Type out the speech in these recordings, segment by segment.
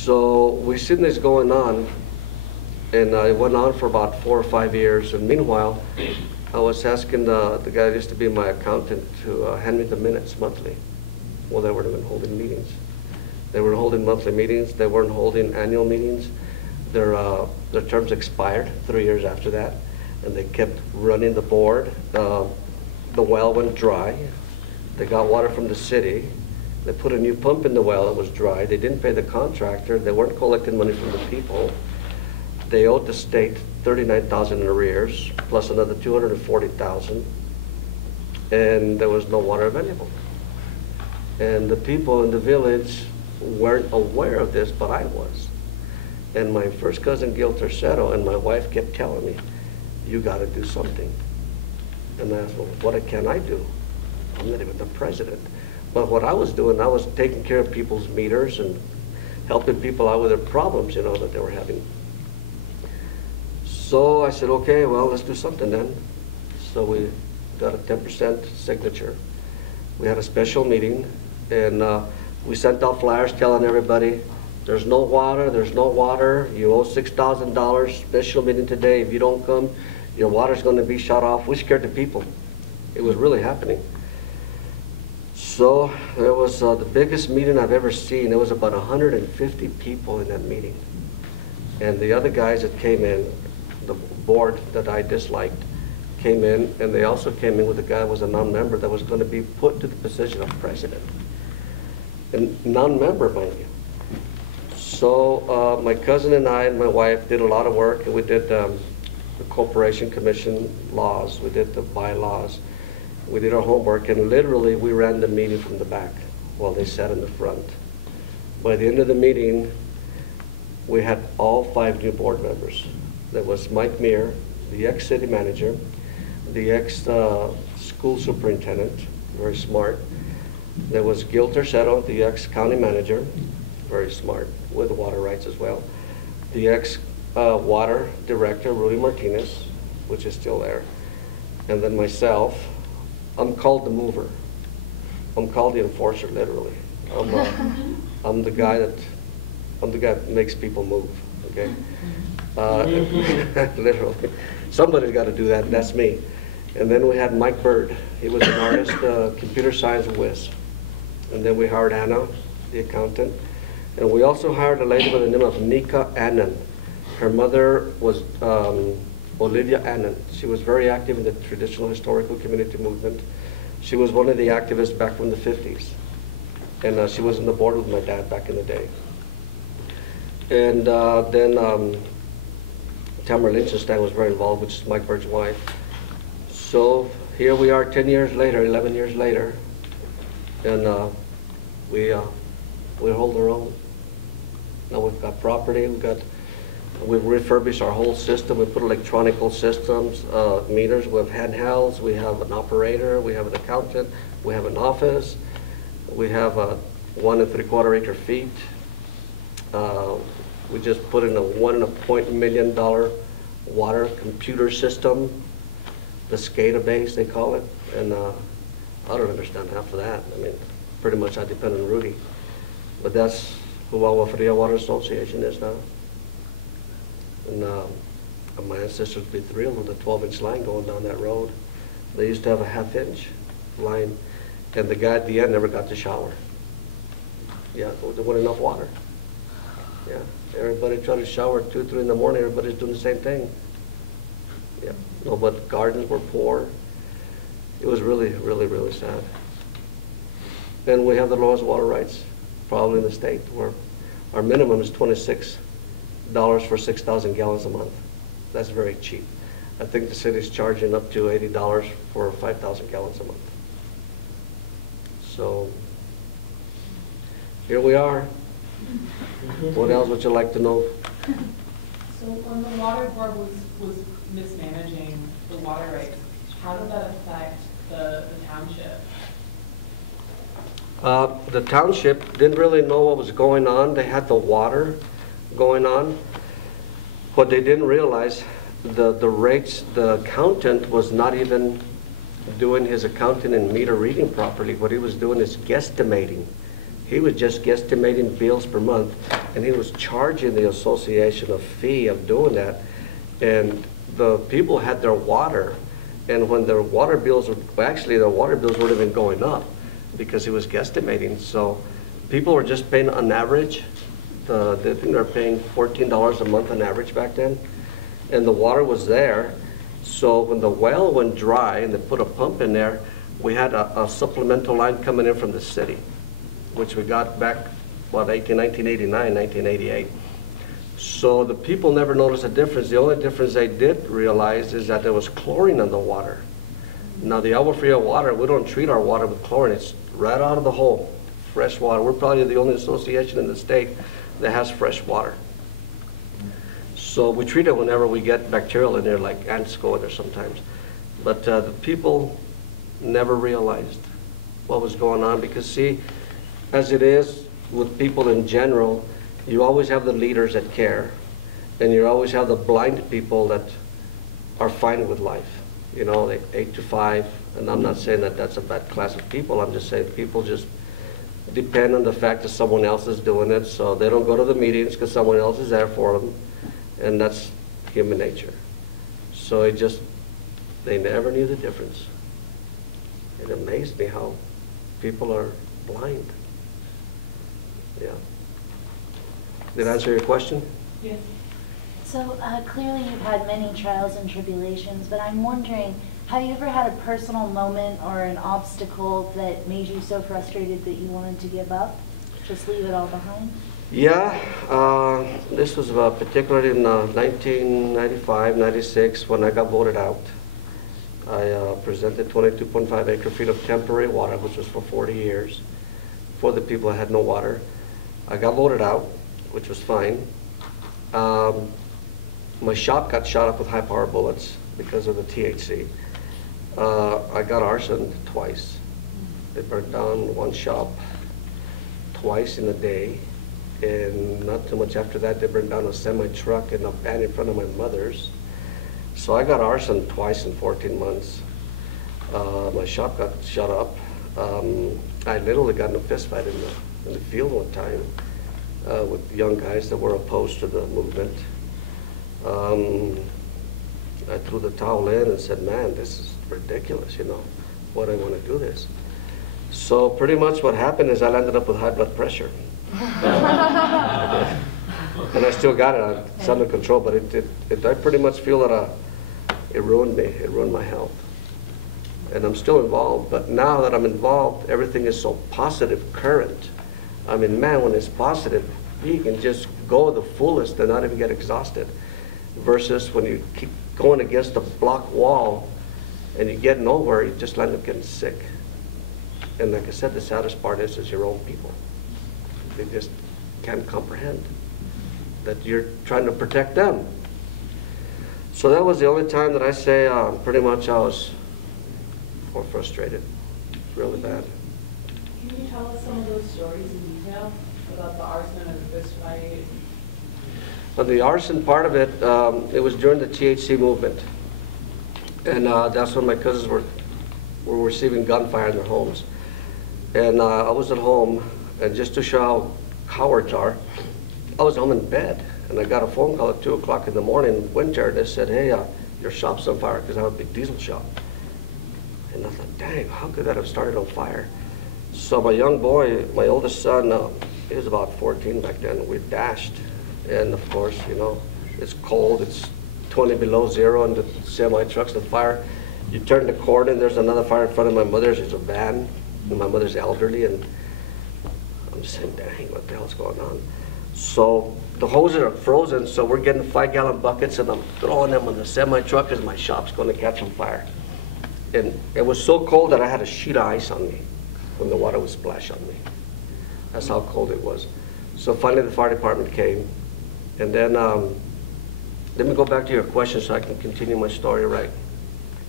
So we seen this going on, and it went on for about 4 or 5 years. And meanwhile, I was asking the guy that used to be my accountant to hand me the minutes monthly. Well, they weren't even holding meetings. They were holding monthly meetings. They weren't holding annual meetings. Their terms expired 3 years after that, and they kept running the board. The well went dry. They got water from the city. They put a new pump in the well that was dry. They didn't pay the contractor. They weren't collecting money from the people. They owed the state $39,000 in arrears, plus another $240,000, and there was no water available. And the people in the village weren't aware of this, but I was. And my first cousin, Gil Tercero, and my wife kept telling me, you got to do something. And I asked, well, what can I do? I'm not even the president. But what I was doing, I was taking care of people's meters and helping people out with their problems, you know, that they were having. So I said, okay, well, let's do something then. So we got a 10% signature. We had a special meeting, and we sent out flyers telling everybody, there's no water, there's no water, you owe $6,000, special meeting today. If you don't come, your water's going to be shut off. We scared the people. It was really happening. So there was the biggest meeting I've ever seen. There was about 150 people in that meeting. And the other guys that came in, the board that I disliked, came in, and they also came in with a guy who was a non-member that was going to be put to the position of president. And non-member, mind you. So my cousin and I and my wife did a lot of work, and we did the Corporation Commission laws, we did the bylaws, we did our homework, and literally we ran the meeting from the back while they sat in the front. By the end of the meeting, we had all 5 new board members. There was Mike Meir, the ex-city manager, the ex-school superintendent, very smart. There was Gil Tercero, the ex-county manager, very smart, with water rights as well. The ex-water director, Rudy Martinez, which is still there. And then myself. I'm called the mover. I'm called the enforcer, literally. I'm the guy that makes people move, okay? Literally. Somebody's got to do that, and that's me. And then we had Mike Bird. He was an artist, computer science whiz. And then we hired Anna, the accountant. And we also hired a lady by the name of Nika Annan. Her mother was Olivia Annan. She was very active in the traditional historical community movement. She was one of the activists back from the 50s. And she was on the board with my dad back in the day. And then Tamara Lichtenstein was very involved, which is Mike Bird's wife. So here we are 10 years later, 11 years later, and we hold our own. Now we've got property, we've refurbished our whole system. We put electronical systems, meters. We have handhelds. We have an operator. We have an accountant. We have an office. We have 1 3/4 acre feet. We just put in a $1.1 million water computer system, the SCADA base they call it, and I don't understand half of that. I mean, pretty much I depend on Rudy, but that's who Agua Fria Water Association is now. And my ancestors would be thrilled with a 12-inch line going down that road. They used to have a half-inch line, and the guy at the end never got to shower. Yeah, there wasn't enough water. Yeah, everybody tried to shower at 2, 3 in the morning. Everybody's doing the same thing. Yeah, no, but gardens were poor. It was really, really, really sad. And we have the lowest water rights probably in the state, where our minimum is $26 for 6,000 gallons a month. That's very cheap. I think the city's charging up to $80 for 5,000 gallons a month. So here we are. What else would you like to know? So when the water board was mismanaging the water rights, how did that affect the township? The township didn't really know what was going on. They had the water going on. What they didn't realize, the rates, the accountant was not even doing his accounting and meter reading properly. What he was doing is guesstimating. He was just guesstimating bills per month, and he was charging the association a fee of doing that. And the people had their water, and when their water bills were, well, actually their water bills weren't even going up because he was guesstimating. So people were just paying on average, I think they were paying $14 a month on average back then, and the water was there. So when the well went dry and they put a pump in there, we had a supplemental line coming in from the city, which we got back, what, 1989, 1988. So the people never noticed a difference. The only difference they did realize is that there was chlorine in the water. Now the Agua Fria water, we don't treat our water with chlorine. It's right out of the hole, fresh water. We're probably the only association in the state that has fresh water. So we treat it whenever we get bacterial in there, like ants go in there sometimes. But the people never realized what was going on, because see, as it is with people in general, you always have the leaders that care, and you always have the blind people that are fine with life. You know, like 8 to 5, and I'm not saying that that's a bad class of people. I'm just saying people just depend on the fact that someone else is doing it, so they don't go to the meetings because someone else is there for them, and that's human nature. So it just, they never knew the difference. It amazed me how people are blind. Yeah. Did I answer your question? Yes. So clearly you've had many trials and tribulations, but I'm wondering, have you ever had a personal moment or an obstacle that made you so frustrated that you wanted to give up? Just leave it all behind? Yeah, this was particularly in 1995, 96, when I got voted out. I presented 22.5 acre-feet of temporary water, which was for 40 years, for the people that had no water. I got voted out, which was fine. My shop got shot up with high-power bullets because of the THC. I got arson twice. They burned down one shop twice in a day, and not too much after that, they burned down a semi-truck and a van in front of my mother's. So I got arson twice in 14 months. My shop got shut up. I literally got in a fist fight in the field one time with young guys that were opposed to the movement. I threw the towel in and said, man, this is ridiculous, you know, why do I want to do this? So pretty much what happened is I landed up with high blood pressure. And I still got it. It's under control, but I pretty much feel that it ruined me. It ruined my health. And I'm still involved, but now that I'm involved, everything is so positive current. I mean, man, when it's positive, you can just go the fullest and not even get exhausted. Versus when you keep going against a block wall and you're getting over, you just end up getting sick. And like I said, the saddest part is your own people. They just can't comprehend that you're trying to protect them. So that was the only time that I say pretty much I was more frustrated. It's really bad. Can you tell us some of those stories in detail about the arson and the fist fight? But the arson part of it, it was during the THC movement. And that's when my cousins were receiving gunfire in their homes. And I was at home, and just to show how cowards are, I was home in bed, and I got a phone call at 2 o'clock in the morning, winter. They said, hey, your shop's on fire, because I have a big diesel shop. And I thought, dang, how could that have started on fire? So my young boy, my oldest son, he was about 14 back then, we dashed. And of course, you know, it's cold, it's 20 below zero, and the semi-truck's on fire. You turn the cord, and there's another fire in front of my mother's. There's a van, and my mother's elderly, and I'm just saying, dang, what the hell's going on? So the hoses are frozen, so we're getting 5-gallon buckets, and I'm throwing them on the semi-truck as my shop's going to catch on fire. And it was so cold that I had a sheet of ice on me when the water was splashed on me. That's how cold it was. So finally the fire department came, and then let me go back to your question so I can continue my story right.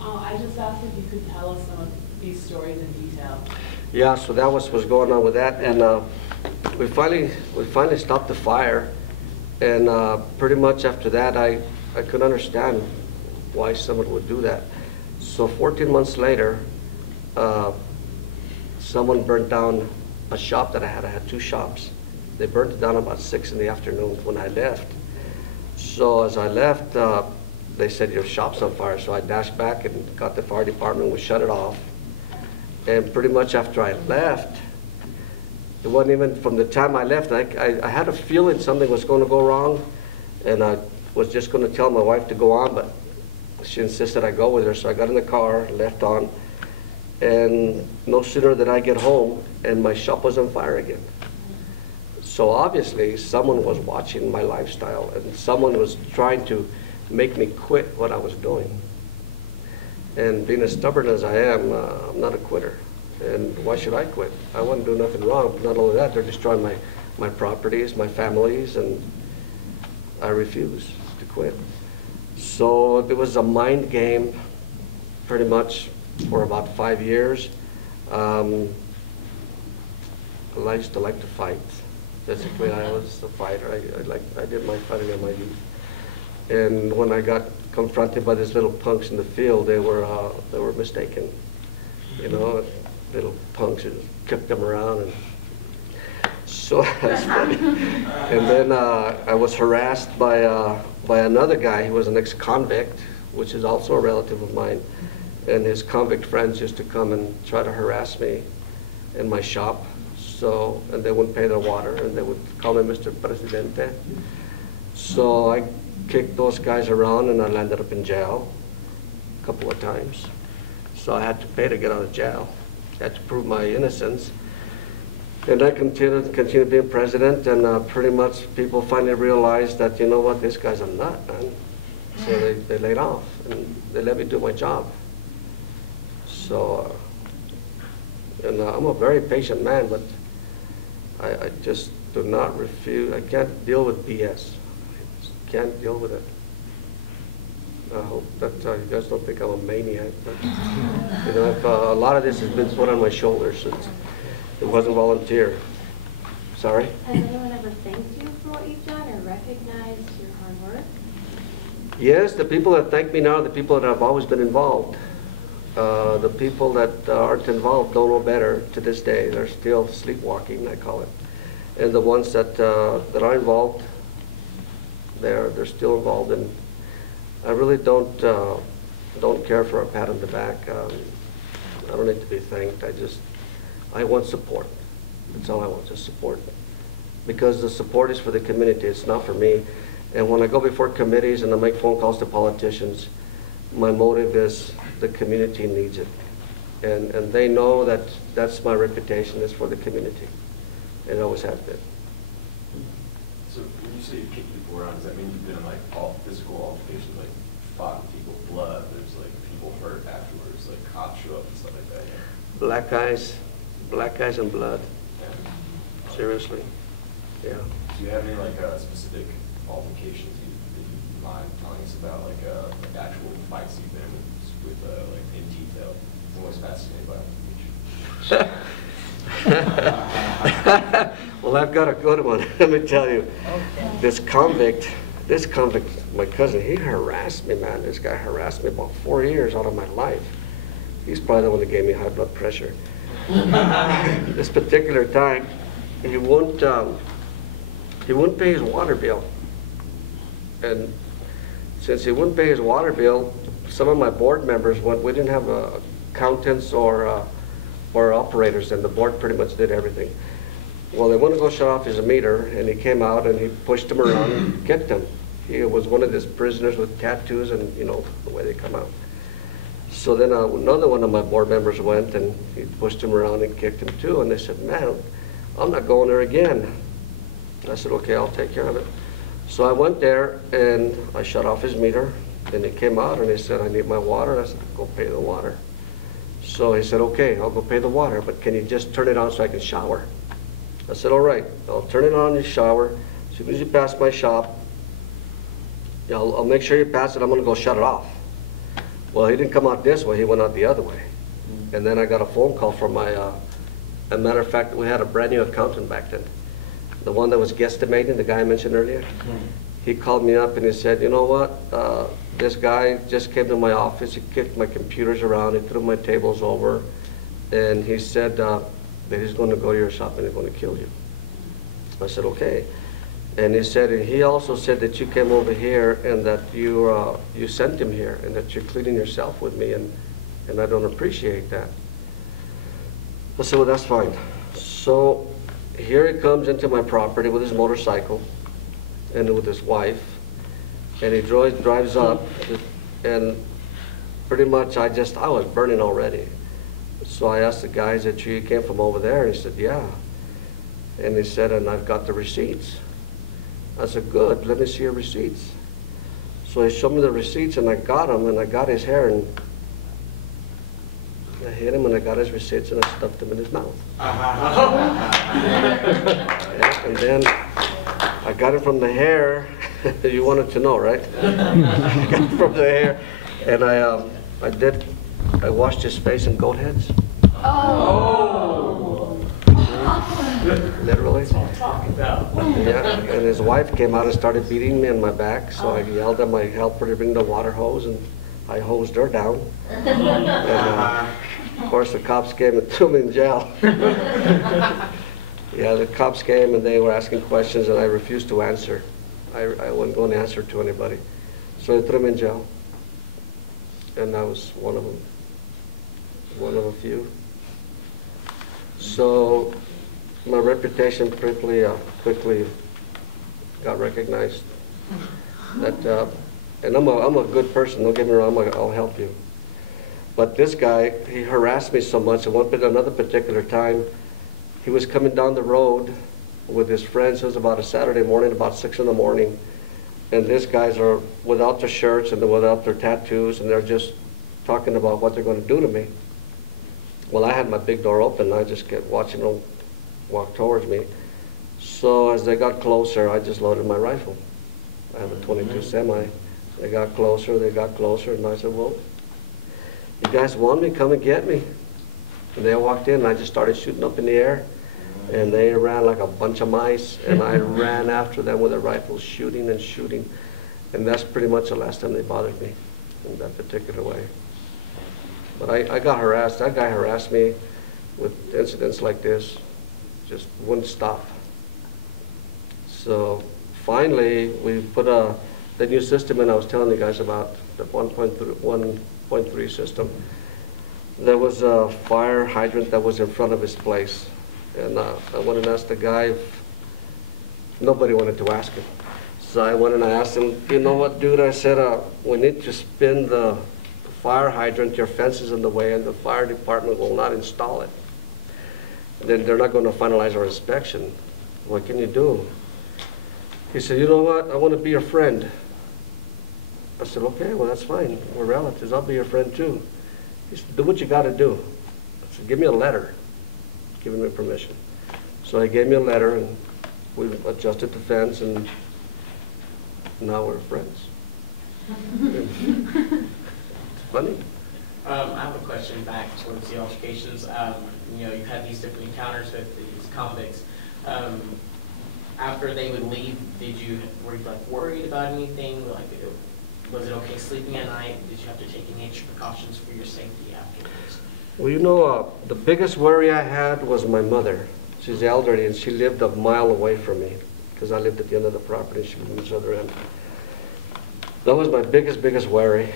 I just asked if you could tell us some of these stories in detail. Yeah, so that was what's going on with that, and we finally stopped the fire, and pretty much after that I couldn't understand why someone would do that. So 14 months later, someone burnt down a shop that I had 2 shops. They burnt it down about 6 in the afternoon when I left. So as I left, they said, your shop's on fire. So I dashed back and got the fire department, we shut it off. And pretty much after I left, it wasn't even from the time I left, I had a feeling something was going to go wrong. And I was just going to tell my wife to go on, but she insisted I go with her. So I got in the car, left on. And no sooner did I get home, and my shop was on fire again. So obviously, someone was watching my lifestyle, and someone was trying to make me quit what I was doing. And being as stubborn as I am, I'm not a quitter. And why should I quit? I wouldn't do nothing wrong. Not only that, they're destroying my properties, my families, and I refuse to quit. So it was a mind game, pretty much, for about 5 years. I used to like to fight. Basically, I was a fighter. I did my fighting in my youth. And when I got confronted by these little punks in the field, they were mistaken. You know, little punks, and kicked them around, and so that's funny. And then I was harassed by another guy. He was an ex-convict, which is also a relative of mine. And his convict friends used to come and try to harass me in my shop. So, and they wouldn't pay their water, and they would call me Mr. Presidente. So I kicked those guys around, and I landed up in jail a couple of times. So I had to pay to get out of jail. I had to prove my innocence. And I continued being president, and pretty much people finally realized that, you know what, this guy's a nut, man. So they laid off, and they let me do my job. So, and I'm a very patient man, but I just do not refuse. I can't deal with BS. I just can't deal with it. I hope that you guys don't think I'm a maniac. But, you know, a lot of this has been put on my shoulders. It wasn't volunteer. Sorry? Has anyone ever thanked you for what you've done or recognized your hard work? Yes, the people that thank me now are the people that have always been involved. The people that aren't involved don't know better to this day. They're still sleepwalking, I call it. And the ones that are involved, they're still involved. And I really don't care for a pat on the back. I don't need to be thanked. I want support. That's all I want, just support. Because the support is for the community. It's not for me. And when I go before committees and I make phone calls to politicians, my motive is the community needs it. And they know that that's my reputation, is for the community. It always has been. So when you say you kick people around, does that mean you've been in like all physical altercations, like fought with people, blood, there's like people hurt afterwards, like cops show up and stuff like that? Yeah? Black eyes and blood. Yeah. Seriously. Yeah. Do you have any like specific altercations that you mind telling us about, like actual fights you've been with like in detail? It's always fascinating about the Well, I've got a good one. Let me tell you. Okay. This convict, my cousin, he harassed me, man. This guy harassed me about 4 years out of my life. He's probably the one that gave me high blood pressure. This particular time, he wouldn't pay his water bill. And since he wouldn't pay his water bill, some of my board members we didn't have accountants or operators, and the board pretty much did everything. Well, they wanted to go shut off his meter, and he came out and he pushed him around and kicked him. He was one of these prisoners with tattoos, and you know the way they come out. So then another one of my board members went and he pushed him around and kicked him too, and they said, man, I'm not going there again. I said, okay, I'll take care of it. So I went there and I shut off his meter, and he came out and he said, I need my water. I said, go pay the water. So he said, okay, I'll go pay the water, but can you just turn it on so I can shower? I said, all right, I'll turn it on in the shower. As soon as you pass my shop, I'll make sure you pass it, I'm gonna go shut it off. Well, he didn't come out this way, he went out the other way. And then I got a phone call from my, as a matter of fact, we had a brand new accountant back then. The one that was guesstimating, the guy I mentioned earlier. He called me up and he said, you know what, this guy just came to my office, he kicked my computers around, he threw my tables over, and he said, that he's going to go to your shop and he's going to kill you. I said, okay. And he said, and he also said that you came over here and that you sent him here and that you're cleaning yourself with me, and I don't appreciate that. I said, well, that's fine. So here he comes into my property with his motorcycle and with his wife, and he drives up, and pretty much I was burning already. So I asked the guys that you came from over there, and he said, yeah. And he said, and I've got the receipts. I said, good, let me see your receipts. So he showed me the receipts, and I got them, and I got his hair, and I hit him, and I got his receipts, and I stuffed them in his mouth. Yeah, and then I got it from the hair. You wanted to know, right? I got it from the hair, and I washed his face in goat heads. Oh. Literally. Yeah, and his wife came out and started beating me on my back, so I yelled at my helper to bring the water hose, and I hosed her down. And of course the cops came and threw me in jail. Yeah, the cops came and they were asking questions, and I refused to answer. I wasn't going to answer to anybody. So they threw me in jail. And I was one of them. One of a few. So my reputation quickly got recognized. That, and I'm a good person, don't get me wrong, I'll help you. But this guy, he harassed me so much. Another particular time, he was coming down the road with his friends. It was about a Saturday morning, about 6 in the morning. And these guys are without their shirts and they're without their tattoos, and they're just talking about what they're going to do to me. Well, I had my big door open, and I just kept watching them walk towards me. So as they got closer, I just loaded my rifle. I have a 22 semi. They got closer, and I said, well, you guys want me? Come and get me. And they walked in, and I just started shooting up in the air, and they ran like a bunch of mice, and I ran after them with a rifle, shooting and shooting. And that's pretty much the last time they bothered me in that particular way. But I got harassed. That guy harassed me with incidents like this. Just wouldn't stop. So finally, we put the new system in I was telling you guys about, the 1.3 system. There was a fire hydrant that was in front of his place. And I went and asked the guy if nobody wanted to ask him. So I went and I asked him, you know what, dude? I said, we need to spin the fire hydrant. Your fence is in the way, and the fire department will not install it. Then they're not going to finalize our inspection. What can you do? He said, you know what? I want to be your friend. I said, okay, well, that's fine. We're relatives. I'll be your friend, too. He said, do what you got to do. I said, give me a letter giving me permission. So he gave me a letter, and we adjusted the fence, and now we're friends. It's funny. I have a question back towards the altercations. You know, you've had these different encounters with these convicts. After they would leave, were you like worried about anything? Like, was it okay sleeping at night? Did you have to take any extra precautions for your safety afterwards? Well, you know, the biggest worry I had was my mother. She's elderly, and she lived a mile away from me because I lived at the end of the property and she lived at the other end. That was my biggest worry.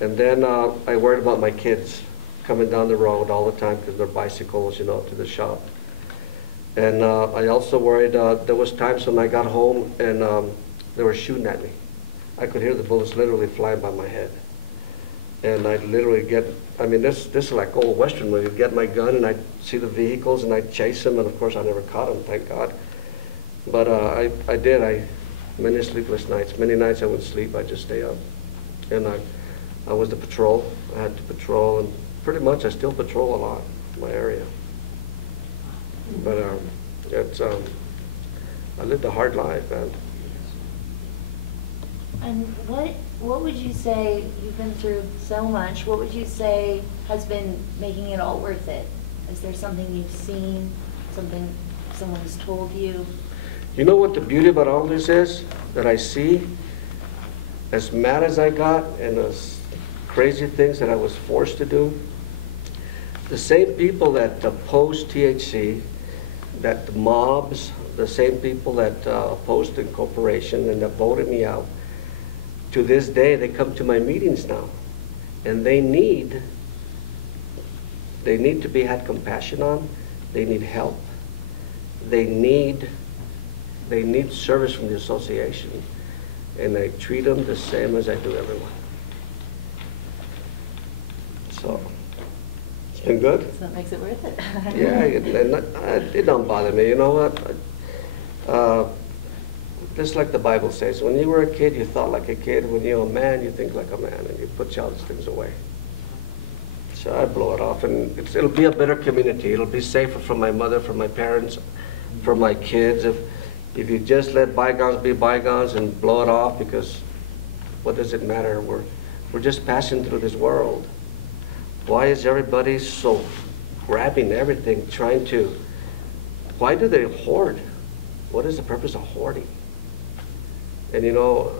And then I worried about my kids coming down the road all the time because they're bicycles, you know, to the shop. And I also worried, there was times when I got home and they were shooting at me. I could hear the bullets literally flying by my head. And I'd literally this is like old Western movie. I'd get my gun and I'd see the vehicles and I'd chase them, and of course I never caught them, thank God. But I did, many sleepless nights. Many nights I wouldn't sleep, I'd just stay up. And I was the patrol. I had to patrol, and pretty much I still patrol a lot in my area. But I lived a hard life, man. And what would you say, you've been through so much, what would you say has been making it all worth it? Is there something you've seen, something someone's told you? You know what the beauty about all this is? That I see, as mad as I got and as crazy things that I was forced to do, the same people that oppose THC, that the mobs, the same people that opposed the incorporation and that voted me out, to this day, they come to my meetings now. And they need to be had compassion on, they need help, they need service from the association, and I treat them the same as I do everyone. So, it's been good. So that makes it worth it. Yeah, it don't bother me. You know what? Just like the Bible says, when you were a kid, you thought like a kid. When you're a man, you think like a man, and you put childish things away. So I blow it off, and it'll be a better community. It'll be safer for my mother, for my parents, for my kids. If you just let bygones be bygones and blow it off, because what does it matter? We're just passing through this world. Why is everybody so grabbing everything, trying to? Why do they hoard? What is the purpose of hoarding? And you know,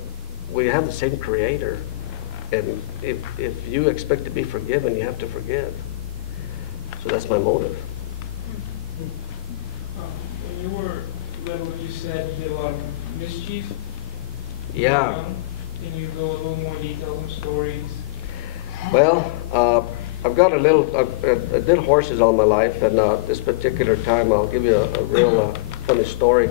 we have the same Creator, and if you expect to be forgiven, you have to forgive. So that's my motive. When you were little, you said you did a lot of mischief. Yeah. Can you go a little more detail, some stories? Well, I've got I did horses all my life, and this particular time I'll give you a real funny story.